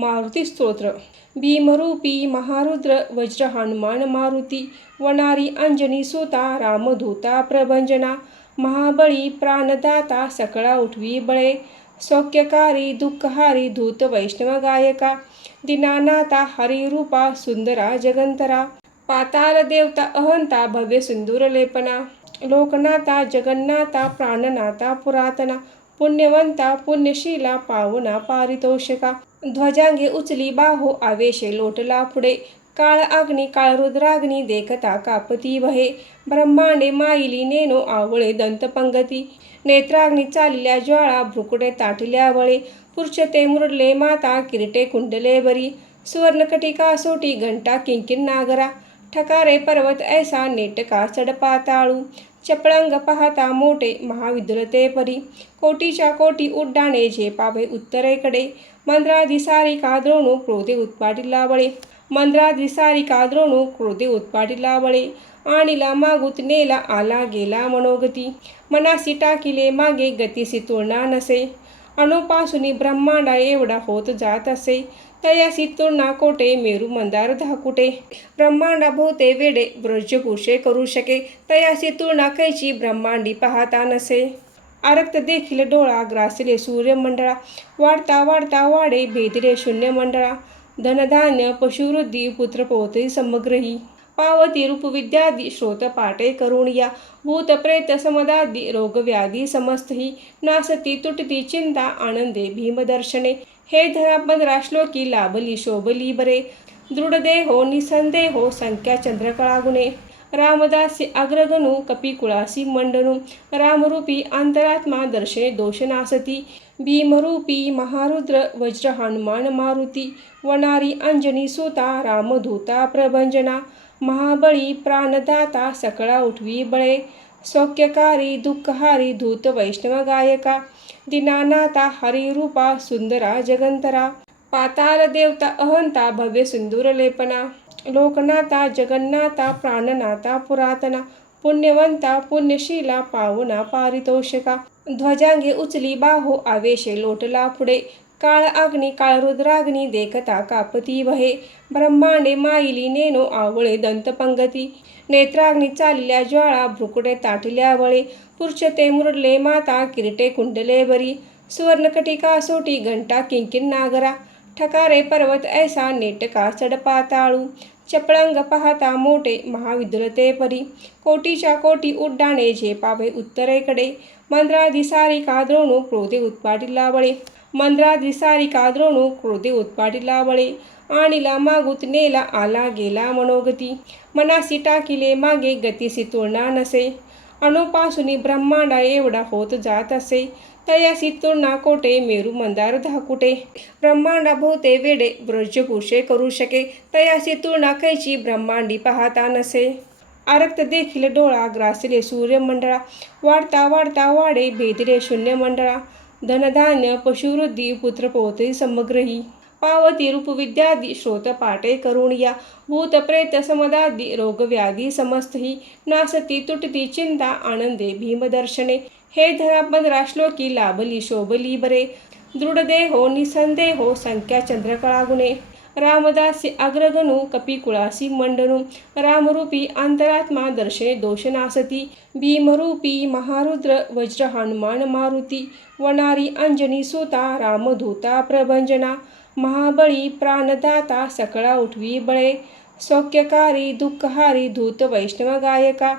मारुती स्तोत्र. भीमरूपी महारुद्र वज्र हनुमान मारुती, वनारी अंजनी सुता रामदूता प्रभंजना. महाबळी प्राणदाता सकळा उठवी बळे, सौख्यकारी दुःखहारी धूत वैष्णव गायका. दीनानाथा हरिरूपा सुंदरा जगंतरा, पाताल देवता अहंता भव्य सिंदूर लेपना. लोकनाथा जगन्नाथा प्राणनाथा पुरातना, पुण्यवंता पुण्यशीला पावना पारितोषिका. ध्वजांगे उचली बाहू आवेशे लोटला पुढे, काळ अग्नी काळ रुद्राग्नी देखता कापती भये. ब्रह्मांडे माईली नेनो आवळे दंतपंगती, नेत्राग्नी चालल्या ज्वाळा भ्रुकुटे ताटल्या बळे. पुरुषते मुरडले माता किरीटे कुंडले बरी, सुवर्णकटिका सोटी घंटा किंकिण नागरा. ठकारे पर्वत ऐसा नेटका चढपाताळू, चपळंग पाहता मोठे महाविद्युलते परी. कोटीच्या कोटी उड्डाणे झेपावे उत्तरेकडे, मंद्रादी सारिका द्रोणू क्रोधे उत्पाटिला बळे. मंद्रादी सारिका द्रोणू क्रोधे उत्पाटिला बळे. आणिला मागूत नेला आला गेला मनोगती, मनासी टाकिले मागे गतीसी तुलना नसे. अणुपासूनी ब्रह्मांडा एवढा होत जात असे, तयासी तुलना कोटे मेरू मंदार धाकुटे. ब्रह्मांडा भोवते वेडे ब्रजपुरुषे करू शके, तयासी तुलना कैची ब्रह्मांडी पाहता नसे. आरक्त देखील डोळा ग्रासले सूर्यमंडळा, वाढता वाढता वाढे भेदले शून्य मंडळा. धनधान्य पशुवृद्धी पुत्रपौत्री समग्रही, पावती रूपविद्यादी श्रोत पाटे करून या. भूत प्रेत समदादी रोगव्याधी समस्तही, नासती तुटती चिंता आनंदे भीमदर्शने. हे धरा 15 श्लोकी लाभली शोभली बरे, दृढदेहो निसंदेहो संख्या चंद्रकळा गुणे. रामदासी अग्रगणू कपिकुळासी मंडनू, रामरूपी अंतरात्मा दर्शने दोषनासती. भीमरूपी महारुद्र वज्र हनुमान मारुती, वनारी अंजनी सुता रामदूता प्रभंजना. महाबळी प्राणदाता सकळा उठवी बळे, सौख्यकारी दुःखहारी धूत वैष्णव गायका. दीनानाथा हरिरूपा सुंदरा जगंतरा, पाताल देवता अहंता भव्य सिंदूर लेपना. लोकनाथा जगन्नाथा प्राणनाथा पुरातना, पुण्यवंता पुण्यशीला पावना पारितोषिका. ध्वजांगे उचली बाहू आवेशे लोटला पुढे, काळ अग्नी काळ रुद्राग्नी देखता कापती भये. ब्रह्मांडे माईली नेनो आवळे दंतपंगती, नेत्राग्नी चालल्या ज्वाळा भ्रुकुटे ताटल्या बळे. पुरुषते मुरडले माता किरीटे कुंडले बरी, सुवर्णकटिका सोटी घंटा किंकिण नागरा. ठकारे पर्वत ऐसा नेटका चढपाताळू, चपळंग पाहता मोठे महाविद्युलते परी. कोटीच्या कोटी उड्डाणे झेपावे उत्तरेकडे, मंद्रादी सारिका द्रोणू क्रोधे उत्पाटिला बळे. मंद्रादी सारिका द्रोणू क्रोधे उत्पाटिला बळे. आणिला मागूत नेला आला गेला मनोगती, मनासी टाकिले मागे गतीसी तुलना नसे. अणुपासूनी ब्रह्मांडा एवढा होत जात असे, तयासी तुलना कोटे मेरू मंदार धाकुटे. ब्रह्मांडा भोवते वेडे ब्रजपुरुषे करू शके, तयासी तुलना कैची ब्रह्मांडी पाहता नसे. आरक्त देखील डोळा ग्रासले सूर्यमंडळा, वाढता वाढता वाढे भेदले शून्य मंडळा. धनधान्य पशुवृद्धी पुत्रपौत्री समग्रही, पावती रूपविद्यादी श्रोत पाटे करून या. भूत प्रेत समदादी रोगव्याधी समस्तही, नासती तुटती चिंता आनंदे भीमदर्शने. हे धरा 15 श्लोकी लाभली शोभली बरे, दृढदेहो निसंदेहो संख्या चंद्रकळा गुणे. रामदासी अग्रगणू कपिकुळासी मंडनू, रामरूपी अंतरात्मा दर्शने दोषनासती. भीमरूपी महारुद्र वज्र हनुमान मारुती, वनारी अंजनी सुता रामदूता प्रभंजना. महाबळी प्राणदाता सकळा उठवी बळे, सौख्यकारी दुःखहारी धूत वैष्णव गायका.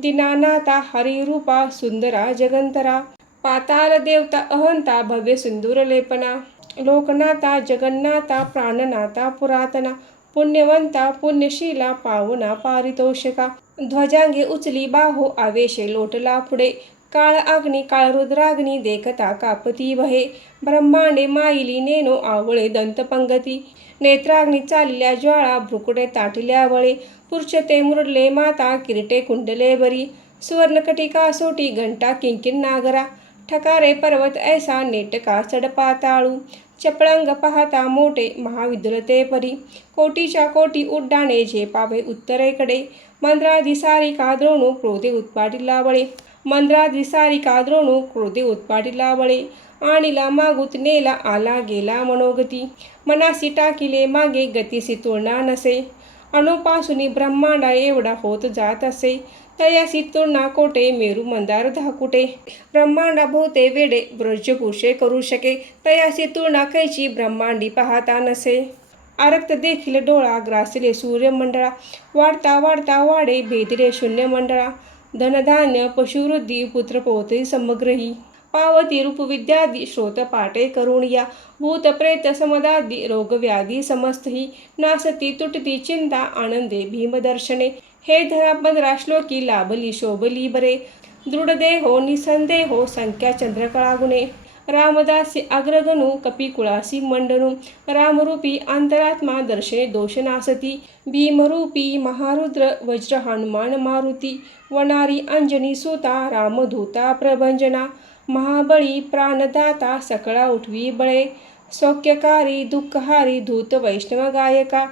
दीनानाथा हरिरूपा सुंदरा जगंतरा, पाताल देवता अहंता भव्य सिंदूर लेपना. लोकनाथा जगन्नाथा प्राणनाथा पुरातना, पुण्यवंता पुण्यशीला पावना पारितोषिका. ध्वजांगे उचली बाहू आवेशे लोटला पुढे, काळ अग्नी काळ रुद्राग्नी देखता कापती भये. ब्रह्मांडे माईली नेनो आवळे दंतपंगती, नेत्राग्नी चालल्या ज्वाळा भ्रुकुटे ताटल्या बळे. पुरुषते मुरडले माता किरीटे कुंडले बरी, सुवर्णकटिका सोटी घंटा किंकिण नागरा. ठकारे पर्वत ऐसा नेटका चढपाताळू, चपळंग पाहता मोठे महाविद्युलते परी. कोटीच्या कोटी उड्डाणे झेपावे उत्तरेकडे, मंद्रादी सारिका द्रोणू क्रोधे उत्पाटिला बळे. मंद्रादी सारिका द्रोणू क्रोधे उत्पाटिला बळे. आणिला मागूत नेला आला गेला मनोगती. मनासी टाकिले मागे गतीसी तुलना नसे. अणुपासून ब्रह्मांडा एवढा होत जात असे. तयासी तुलना कोठे मेरू मंदार धाकुटे. ब्रह्मांडा भोवते वेडे ब्रजपुरुषे करू शके. तयासी तुलना कैची ब्रह्मांडी पाहता नसे. आरक्त देखील डोळा ग्रासले सूर्यमंडळा. वाढता वाढता वाढे भेदले शून्य मंडळा. धनधान्य पशुवृद्धी पुत्रपौत्री समग्रही. पावती रूपविद्यादी श्रोत पाठे करून या. भूत प्रेत समदादी रोगव्याधी समस्तही. नासती तुटती चिंता आनंदे भीमदर्शने. हे धरा 15 श्लोकी लाभली शोभली बरे. दृढदेहो निसंदेहो संख्या चंद्रकळा गुणे. रामदासी अग्रगणू कपिकुळासी मंडनू. रामरूपी अंतरात्मा दर्शने दोष नासती. भीमरूपी महारुद्र वज्र हनुमान मारुती. वनारी अंजनी सुता रामधूता प्रभंजना. महाबळी प्राणदाता सकळा उठवी बळे. सौख्यकारी दुःखहारी धूत वैष्णव गायका.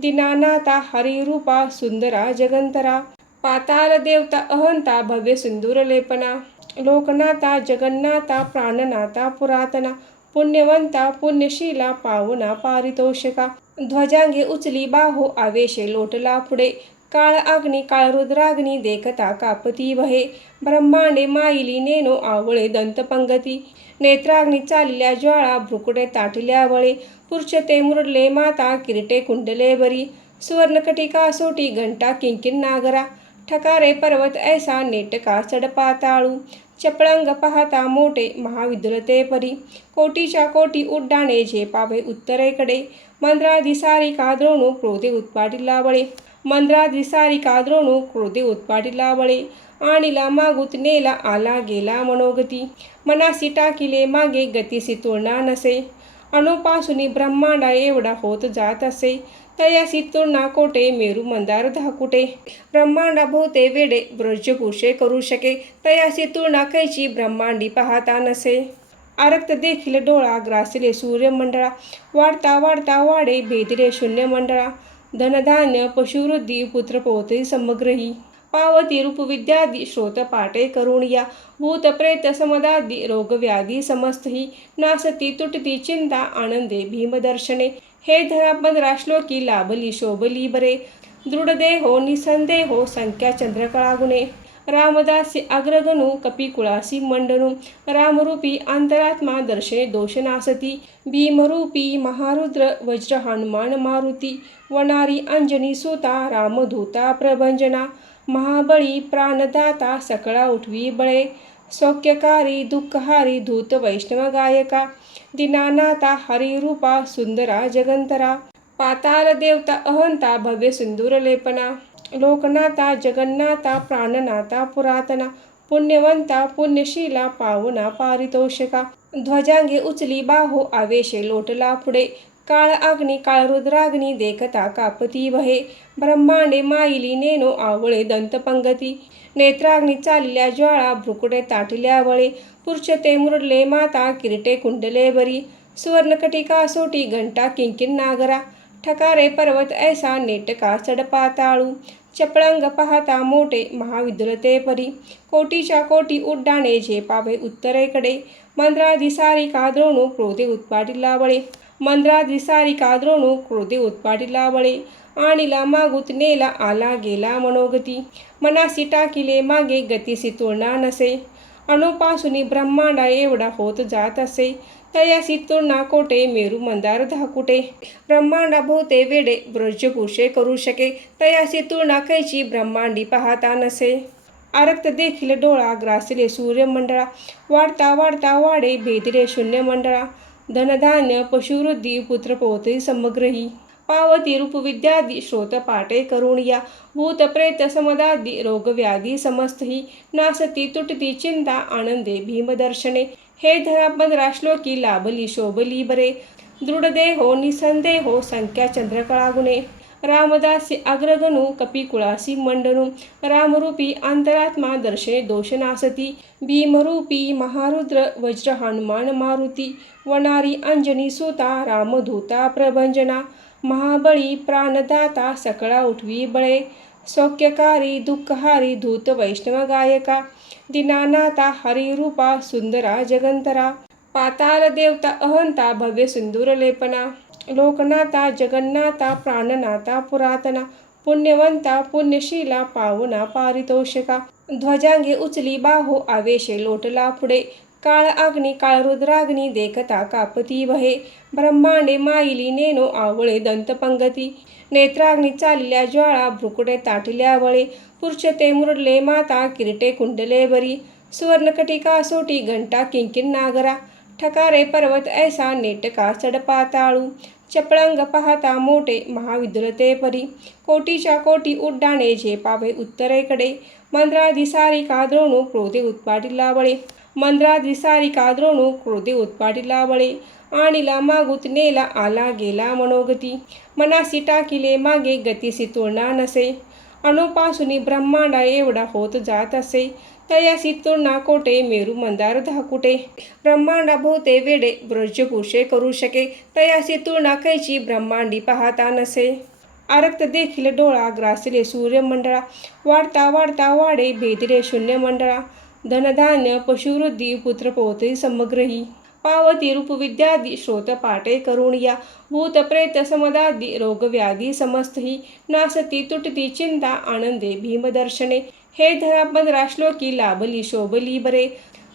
दीनानाथा हरिरूपा सुंदरा जगंतरा. पाताल देवता अहंता भव्य सिंदूर लेपना. लोकनाथा जगन्नाथा प्राणनाथा पुरातना. पुण्यवंता पुण्यशीला पावना पारितोषिका. ध्वजांगे उचली बाहो आवेशे लोटला पुढे. काळ अग्नी काळ रुद्राग्नी देखता कापती वहे. ब्रह्मांडे माईली नेनो आवळे दंतपंगती. नेत्राग्नी चालल्या ज्वाळा भ्रुकुटे ताटल्या वळे. पुरुषते मुरडले माता किरीटे कुंडले बरी. सुवर्णकटिका सोटी घंटा किंकिण नागरा. ठकारे पर्वत ऐसा नेटका चढपाताळू. चपळंग पाहता मोठे महाविद्युलते परी. कोटीच्या कोटी उड्डाणे झेपावे उत्तरेकडे. मंद्रादी सारिका द्रोणू क्रोधे उत्पाटिला बळे. मंद्रादी सारिका द्रोणू क्रोधे उत्पाटिला बळे. आणिला मागूत नेला आला गेला मनोगती. मनासी टाकिले मागे गतीसी तुलना नसे. अणुपासून ब्रह्मांडा एवढा होत जात असे. तयासी तुलना कोठे मेरू मंदार धाकुटे. ब्रह्मांडा भोवते वेडे ब्रजपुरुषे करू शके. तयासी तुलना कैची ब्रह्मांडी पाहता नसे. आरक्त देखील डोळा ग्रासले सूर्यमंडळा. वाढता वाढता वाढे भेदले शून्य मंडळा. धनधान्य पशुवृद्धी पुत्रपौत्री समग्रही. पावती रूपविद्यादी श्रोत पाठे करून या. भूत प्रेत समदादी रोगव्याधी समस्तही. नासती तुटती चिंता आनंदे भीमदर्शने. हे धरा 15 श्लोकी लाभली शोभली बरे. दृढदेहो निसंदेहो संख्या चंद्रकळा गुणे. रामदासी अग्रगणू कपिकुळासी मंडनू. रामरूपी अंतरात्मा दर्शने दोष नासती. भीमरूपी महारुद्र वज्र हनुमान मारुती. वनारी अंजनी सुता रामधूता प्रभंजना. महाबळी प्राणदाता सकळा उठवी बळे. सौख्यकारी दुःखहारी धूत वैष्णव गायका. दीनानाथा हरिरूपा सुंदरा जगंतरा. पाताल देवता अहंता भव्य सिंदूर लेपना. लोकनाथा जगन्नाथा प्राणनाथा पुरातना. पुण्यवंता पुण्यशीला पावना पारितोषिका. ध्वजांगे उचली बाहो आवेशे लोटला पुढे. काळ अग्नी काळ रुद्राग्नी देखता कापती वहे. ब्रह्मांडे माईली नेनो आवळे दंतपंगती. नेत्राग्नी चालल्या ज्वाळा भ्रुकुटे ताटल्या वळे. पुरुषते मुरडले माता किरीटे कुंडले बरी. सुवर्णकटिका सोटी घंटा किंकिण नागरा. ठकारे पर्वत ऐसा नेटका चढपाताळू. चपळंग पाहता मोठे महाविद्युलते परी. कोटीच्या कोटी उड्डाणे झेपावे उत्तरेकडे. मंद्रादी सारिका द्रोणू क्रोधे उत्पाटिला बळे. मंद्रादी सारिका द्रोणू क्रोधे उत्पाटिला बळे. आणिला मागूत नेला आला गेला मनोगती. मनासी टाकिले मागे गतीसी तुलना नसे. अणुपासून ब्रह्मांडा एवढा होत जात असे. तयासी तुलना कोठे मेरू मंदार धाकुटे. ब्रह्मांडा भोवते वेडे ब्रजपुरुषे करू शके. तयासी तुलना कैची ब्रह्मांडी पाहता नसे. आरक्त देखील डोळा ग्रासले सूर्यमंडळा. वाढता वाढता वाढे भेदले शून्य मंडळा. धनधान्य पशुवृद्धी पुत्रपौत्री समग्रही. पावती रूपविद्यादी श्रोत पाठे करून या. भूत प्रेत समदादी रोगव्याधी समस्तही. नासती तुटती चिंता आनंदे भीमदर्शने. हे धरा 15 श्लोकी लाभली शोभली बरे. दृढदेहो निसंदेहो संख्या चंद्रकळा गुणे. रामदासी अग्रगणू कपिकुळासी मंडनू. रामरूपी अंतरात्मा दर्शने दोष नासती. भीमरूपी महारुद्र वज्र हनुमान मारुती. वनारी अंजनी सुता रामधूता प्रभंजना. महाबळी प्राणदाता सकळा उठवी बळे. सौख्यकारी दुःखहारी धूत वैष्णव गायका. दीनानाथा हरिरूपा सुंदरा जगंतरा. पाताल देवता अहंता भव्य सिंदूर लेपना, लोकनाथा जगन्नाथा प्राणनाथा पुरातना, पुण्यवंता पुण्यशीला पावना पारितोषिका, ध्वजांगे उचली बाहो आवेशे लोटला पुढे, काळ अग्नी काळ रुद्राग्नी देखता कापती बहे, ब्रह्मांडे माईली नेनो आवळे दंतपंगती, नेत्राग्नी चालल्या ज्वाळा भ्रुकुटे ताटल्या बळे, पुरुषते मुरडले माता किरीटे कुंडले बरी, सुवर्णकटिका सोटी घंटा किंकिण नागरा, ठकारे पर्वत ऐसा नेटका चढपाताळू, चपळंग पाहता मोठे महाविद्युलते परी, कोटीच्या कोटी उड्डाणे झेपावे उत्तरेकडे, मंद्रादी सारिका द्रोणू क्रोधे उत्पाटिला बळे, मंद्रादी सारिका द्रोणू क्रोधे उत्पाटिला बळे, आणिला मागूत नेला आला गेला मनोगती, मनासी टाकिले मागे गतीसी तुलना नसे, अणुपासूनी ब्रह्मांडा एवढा होत जात असे, तयासी तुलना कोटे मेरू मंदार धाकुटे, ब्रह्मांडा भोवते वेडे ब्रजपुरुषे करू शके, तयासी तुलना कैची ब्रह्मांडी पाहता नसे, आरक्त देखील डोळा ग्रासले सूर्यमंडळा, वाढता वाढता वाढे भेदले शून्य मंडळा, धनधान्य पशुवृद्धी पुत्र पौत्री समग्रही, पावती रूपविद्यादी श्रोत पाटे करून या, भूत प्रेत समदादी रोगव्याधी समस्तही, नासती तुटती चिंता आनंदे भीमदर्शने, हे धरा 15 श्लोकी लाभली शोभली बरे,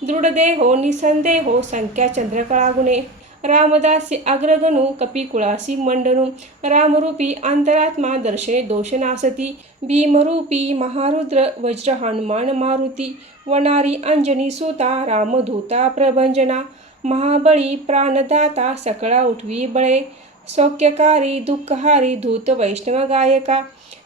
दृढदेहो निसंदेहो संख्या चंद्रकळा गुणे, रामदासी अग्रगणू कपिकुळासी मंडनू, रामरूपी अंतरात्मा दर्शने दोषनासती, भीमरूपी महारुद्र वज्र हनुमान मारुती, वनारी अंजनी सुता रामधूता प्रभंजना, महाबळी प्राणदाता सकळा उठवी बळे, सौख्यकारी दुःखहारी धूत वैष्णव गायका,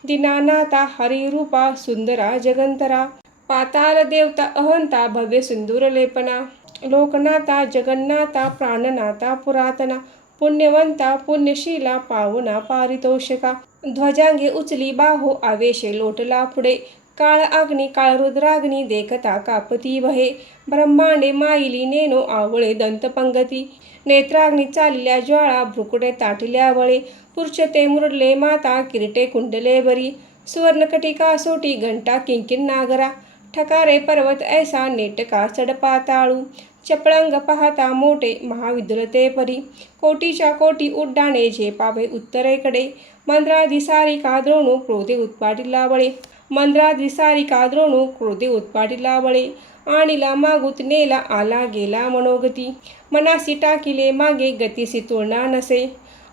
दीनानाथा हरिरूपा सुंदरा जगंतरा, पाताल देवता अहंता भव्य सिंदूर लेपना, लोकनाथा जगन्नाथा प्राणनाथा पुरातना, पुण्यवंता पुण्यशीला पावना पारितोषिका, ध्वजांगे उचली बाहो आवेशे लोटला पुढे, काळ अग्नी काळ रुद्राग्नी देखता कापती बहे, ब्रह्मांडे माईली नेनो आवळे दंतपंगती, नेत्राग्नी चालल्या ज्वाळा भ्रुकुटे ताटल्या बळे, पुरुषते मुरडले माता किरीटे कुंडले बरी, सुवर्णकटिका सोटी घंटा किंकिण नागरा, ठकारे पर्वत ऐसा नेटका चढपाताळू, चपळंग पाहता मोठे महाविद्युलते परी, कोटीच्या कोटी उड्डाणे झेपावे उत्तरेकडे, मंद्रादी सारिका द्रोणू क्रोधे उत्पाटिला बळे, मंद्रादी सारिका द्रोणू क्रोधे उत्पाटिला बळे, आणिला मागूत नेला आला गेला मनोगती, मनासी टाकिले मागे गतीसी तुलना नसे,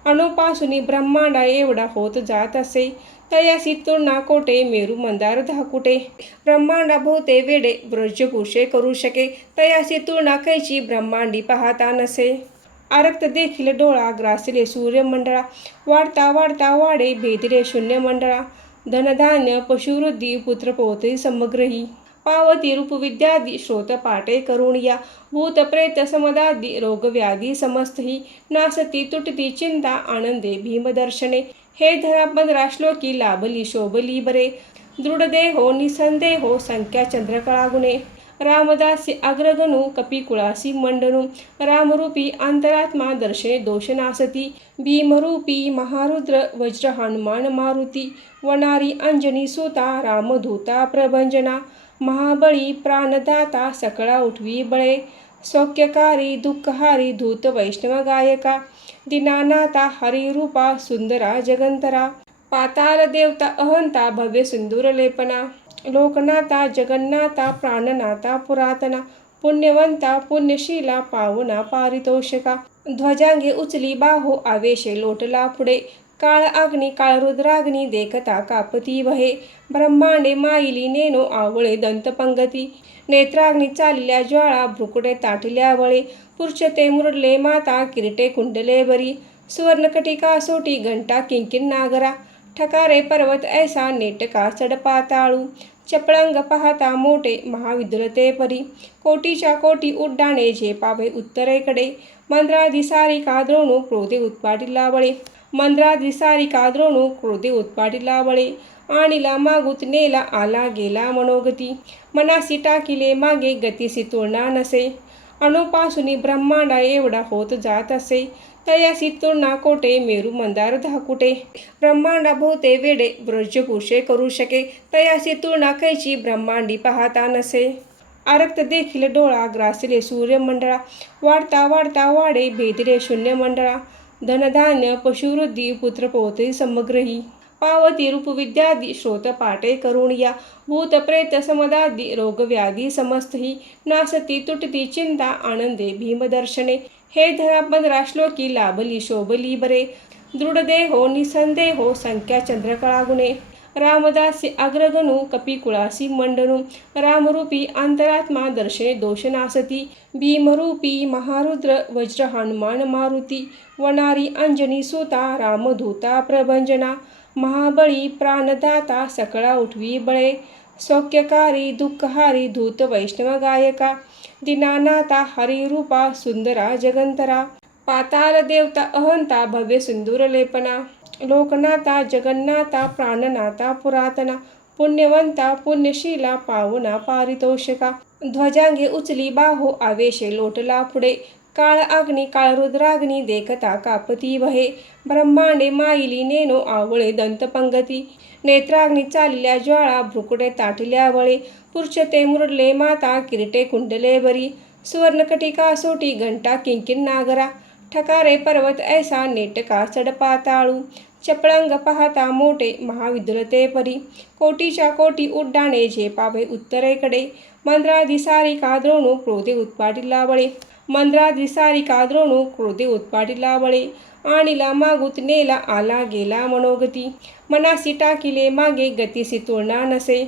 अणुपासूनी ब्रह्मांडा एवढा होत जात असे, तयासी तुलना कोटे मेरू मंदार धाकुटे, ब्रह्मांडा भोवते वेडे ब्रजपुरुषे करू शके, तयासी तुलना कैची ब्रह्मांडी पाहता नसे, आरक्त देखील डोळा ग्रासले सूर्यमंडळा, वाढता वाढता वाढे भेदले शून्य मंडळा, धनधान्य पशुवृद्धी पुत्र पौत्री समग्रही, पावती रूपविद्यादी श्रोत पाटे करून या, भूत प्रेत समदादी रोगव्याधी समस्तही, नासती तुटती चिंता आनंदे भीमदर्शने, हे धरा 15 श्लोकी लाभली शोभली बरे, दृढदेहो निसंदेहो संख्या चंद्रकळा गुणे, रामदासी अग्रगणू कपिकुळासी मंडनू, रामरूपी अंतरात्मा दर्शने दोषनासती, भीमरूपी महारुद्र वज्र हनुमान मारुती, वनारी अंजनी सुता रामधूता प्रभंजना, महाबळी प्राणदाता सकळा उठवी बळे, सौख्यकारी दुःखहारी धूत वैष्णव गायका, दीनानाथा हरिरूपा सुंदरा जगंतरा, पाताल देवता अहंता भव्य सिंदूर लेपना, लोकनाथा जगन्नाथा प्राणनाथा पुरातना, पुण्यवंता पुण्यशीला पावना पारितोषिका, ध्वजांगे उचली बाहो आवेशे लोटला पुढे, काळ अग्नी काळ रुद्राग्नी देखता कापती बहे, ब्रह्मांडे माईली नेनो आवळे दंतपंगती, नेत्राग्नी चालल्या ज्वाळा भ्रुकुटे ताटल्या बळे, पुरुषते मुरडले माता किरीटे कुंडले बरी, सुवर्णकटिका सोटी घंटा किंकिण नागरा, ठकारे पर्वत ऐसा नेटका चढपाताळू, चपळंग पाहता मोठे महाविद्युलते परी, कोटीच्या कोटी उड्डाणे झेपावे उत्तरेकडे, मंद्रादी सारिका द्रोणू क्रोधे उत्पाटिला बळे, मंद्रादी सारिका द्रोणू क्रोधे उत्पाटिला बळे, आणिला मागूत नेला आला गेला मनोगती, मनासी टाकिले मागे गतीसी तुलना नसे, अणुपासूनी ब्रह्मांडा एवढा होत जात असे, तयासी तुलना कोटे मेरू मंदार धाकुटे, ब्रह्मांडा भोवते वेडे ब्रजपुरुषे करू शके, तयासी तुलना कैची ब्रह्मांडी पाहता नसे. आरक्त देखील डोळा ग्रासले सूर्यमंडळा, वाढता वाढता वाढे भेदले शून्यमंडळा, धनधान्य पशुवृद्धी पुत्रपौत्री समग्रही, पावती रूपविद्यादी श्रोत पाठे करून या, भूत प्रेत समदादी रोगव्याधी समस्तही, नासती तुटती चिंता आनंदे भीमदर्शने, हे धरा 15 श्लोकी लाभली शोभली बरे, दृढदेहो निसंदेहो संख्या चंद्रकळा गुणे, रामदासी अग्रगणू कपिकुळासी मंडनू, रामरूपी अंतरात्मा दर्शने दोषनासती, भीमरूपी महारुद्र वज्र हनुमान मारुती, वनारी अंजनी सुता रामदूता प्रभंजना, महाबळी प्राणदाता सकळा उठवी बळे, सौख्यकारी दुःखहारी धूत वैष्णव गायका, दीनानाथा हरिरूपा सुंदरा जगंतरा, पाताल देवता अहंता भव्य सिंदूर लेपना, लोकनाथा जगन्नाथा प्राणनाथा पुरातना, पुण्यवंता पुण्यशीला पावना पारितोषिका, ध्वजांगे उचली बाहो आवेशे लोटला पुढे, काळ अग्नी काळरुद्राग्नी देखता कापती वहे, ब्रह्मांडे माईली नेनो आवळे दंतपंगती, नेत्राग्नी चालल्या ज्वाळा भ्रुकुटे ताटल्या वळे, पुरुषते मुरले माता किरीटे कुंडले बरी, सुवर्णकटिका सोटी घंटा किंकिण नागरा, ठकारे पर्वत ऐसा नेटका चढपाताळू, चपळंग पाहता मोठे महाविद्युलते परी, कोटीच्या कोटी उड्डाणे झेपावे उत्तरेकडे, मंद्रादी सारिका द्रोणू क्रोधे उत्पाटिला बळे, मंद्रादी सारिका द्रोणू क्रोधे उत्पाटिला बळे, आणिला मागूत नेला आला गेला मनोगती, मनासी टाकिले मागे गतीसी तुलना नसे,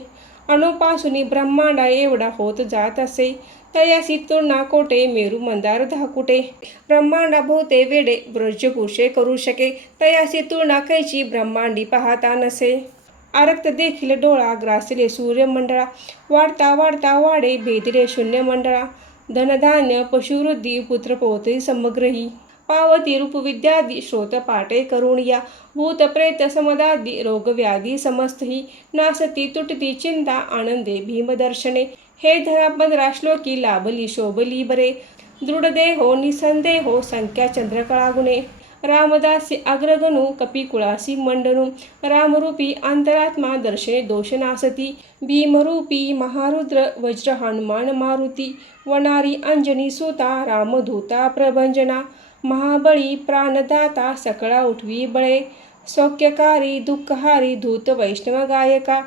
अणुपासूनी ब्रह्मांडा एवढा होत जात असे, तयासी तुलना कोटे मेरू मंदार धाकुटे, ब्रह्मांडा भोवते वेडे ब्रजपुरुषे करू शके, तयासी तुलना कैची ब्रह्मांडी पाहता नसे, आरक्त देखील डोळा ग्रासले सूर्यमंडळा, वाढता वाढता वाढे भेदले शून्यमंडळा, धनधान्य पशुवृद्धी पुत्रपौत्री समग्रही, पावती रूपविद्यादी श्रोत पाठे करून या, भूत प्रेत समदादी रोगव्याधी समस्तही, नासती तुटती चिंता आनंदे भीमदर्शने, हे धरा 15 श्लोकी लाभली शोभली बरे, दृढदेहो निसंदेहो संख्या चंद्रकळा गुणे, रामदासी अग्रगणू कपिकुळासी मंडनू, रामरूपी अंतरात्मा दर्शने दोषनासती, भीमरूपी महारुद्र वज्र हनुमान मारुती, वनारी अंजनी सुता रामदूता प्रभंजना, महाबळी प्राणदाता सकळा उठवी बळे, सौख्यकारी दुःखहारी धूत वैष्णव गायका,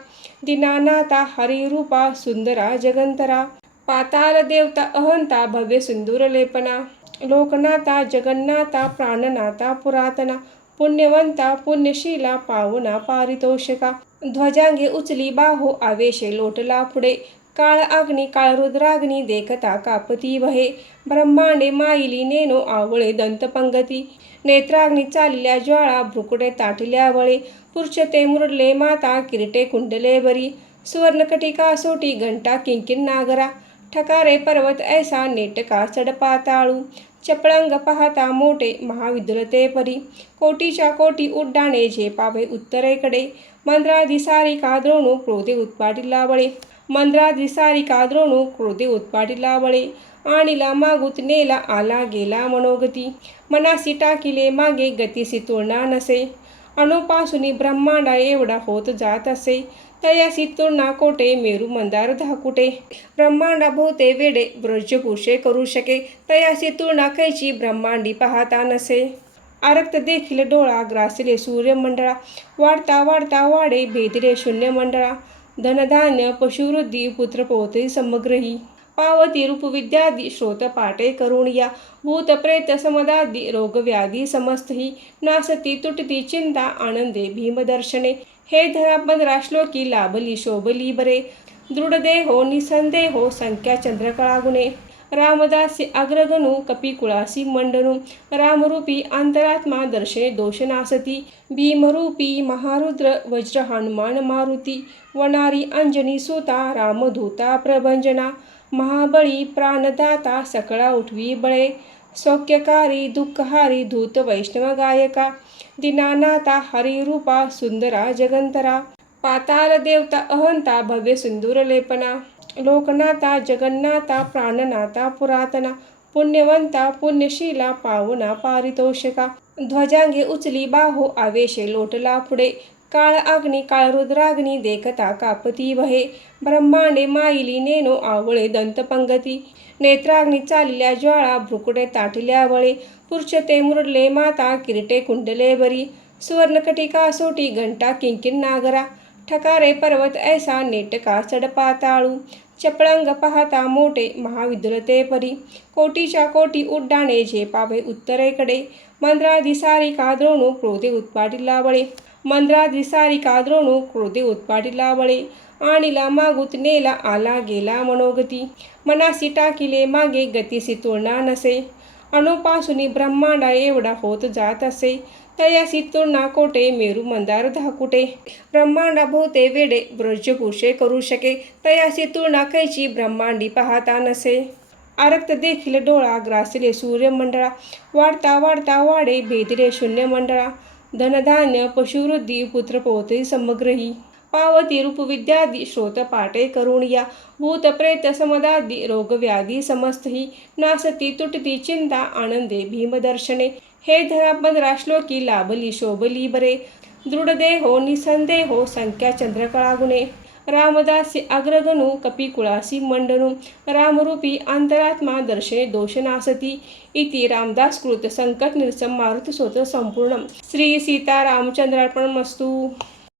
दीनानाथा हरिरूपा सुंदरा जगंतरा, पाताल देवता अहंता भव्य सिंदूर लेपना, लोकनाथा जगन्नाथा प्राणनाथा पुरातना, पुण्यवंता पुण्यशीला पावना पारितोषिका, ध्वजांगे उचली बाहो आवेशे लोटला पुढे, काळ अग्नी काळरुद्राग्नी देखता कापती वहे, ब्रह्मांडे माईली नेनो आवळे दंतपंगती, नेत्राग्नी चालल्या ज्वाळा भ्रुकुटे ताटल्या वळे, पुरुषते मुरले माता किरीटे कुंडले बरी, सुवर्णकटिका सोटी घंटा किंकिण नागरा, ठकारे पर्वत ऐसा नेटका चढपाताळू, चपळंग पाहता मोठे महाविद्युलते परी, कोटीच्या कोटी उड्डाणे झेपावे उत्तरेकडे, मंद्रादी सारिका द्रोणू क्रोधे उत्पाटिला बळे, मंद्रादी सारिका द्रोणू क्रोधे उत्पाटिला बळे, आणिला मागूत नेला आला गेला मनोगती, मनासी टाकिले मागे गतीसी तुलना नसे, अणुपासूनी ब्रह्मांडा एवढा होत जात असे, तयासी तुलना कोटे मेरू मंदार धाकुटे, ब्रह्मांडा भोवते वेडे ब्रजपुरुषे करू शके, तयासी तुलना कैची ब्रह्मांडी पाहता नसे, आरक्त देखील डोळा ग्रासले सूर्यमंडळा, वाढता वाढता वाढे भेदले शून्यमंडळा, धनधान्य पशुवृद्धी पुत्रपौत्री समग्रही, पावती रूपविद्यादी श्रोत पाठे करून या, भूत प्रेत समदादी रोगव्याधी समस्तही, नासती तुटती चिंता आनंदे भीमदर्शने, हे धरा 15 श्लोकी लाभली शोभली बरे, दृढदेहो निसंदेहो संख्या चंद्रकळा गुणे, रामदासी अग्रगणू कपिकुळासी मंडनू, रामरूपी अंतरात्मा दर्शने दोषनासती, भीमरूपी महारुद्र वज्र हनुमान मारुती, वनारी अंजनी सुता रामदूता प्रभंजना, महाबळी प्राणदाता सकळा उठवी बळे, सौख्यकारी दुःखहारी धूत वैष्णव गायका, दीनानाथा हरिरूपा सुंदरा जगंतरा, पाताल देवता अहंता भव्य सिंदूर लेपना, लोकनाथा जगन्नाथा प्राणनाथा पुरातना, पुण्यवंता पुण्यशीला पावना पारितोषिका, ध्वजांगे उचली बाहो आवेशे लोटला पुढे, काळ अग्नी काळरुद्राग्नी देखता कापती वहे, ब्रह्मांडे माईली नेनो आवळे दंतपंगती, नेत्राग्नी चालल्या ज्वाळा भ्रुकुटे ताटल्या वळे, पुरुषते मुरडले माता किरीटे कुंडले बरी, सुवर्णकटिका सोटी घंटा किंकिण नागरा, ठकारे पर्वत ऐसा नेटका चढपाताळू, चपळंग पाहता मोठे महाविदुरते परी, कोटीच्या कोटी उड्डाणे झेपावे उत्तरेकडे, मंद्रादी सारिका द्रोणू क्रोधे उत्पाटिला बळे, मंद्रादी सारिका द्रोणू क्रोधे उत्पाटिला बळे, आणिला मागुत नेला आला गेला मनोगती, मनासी टाकिले मागे गतीसी तुलना नसे, अणुपासूनी ब्रह्मांडा एवढा होत जात असे, तयासी तुलना कोटे मेरू मंदार धाकुटे, ब्रह्मांडा भोवते वेडे ब्रजपुरुषे करू शके, तयासी तुलना कैची ब्रह्मांडी पाहता नसे, आरक्त देखील डोळा ग्रासले सूर्यमंडळा, वाढता वाढता वाढे भेदले शून्य मंडळा, धनधान्य पशुवृद्धी पुत्र पौत्री समग्रही, पावती रूपविद्यादी श्रोत पाटे करून या, भूत प्रेत समदादी रोगव्याधी समस्तही, नासती तुटती चिंता आनंदे भीमदर्शने, हे धरा 15 श्लोकी लाभली शोभली बरे, दृढदेहो निसंदेहो संख्या चंद्रकळा गुणे, रामदासी अग्रगणू कपिकुळासी मंडनू, रामरूपी अंतरात्मा दर्शने दोषनासती, इति रामदासकृत संकट निरसम मारुती स्तोत्र संपूर्ण. श्री सीतारामचंद्रार्पणमस्तु.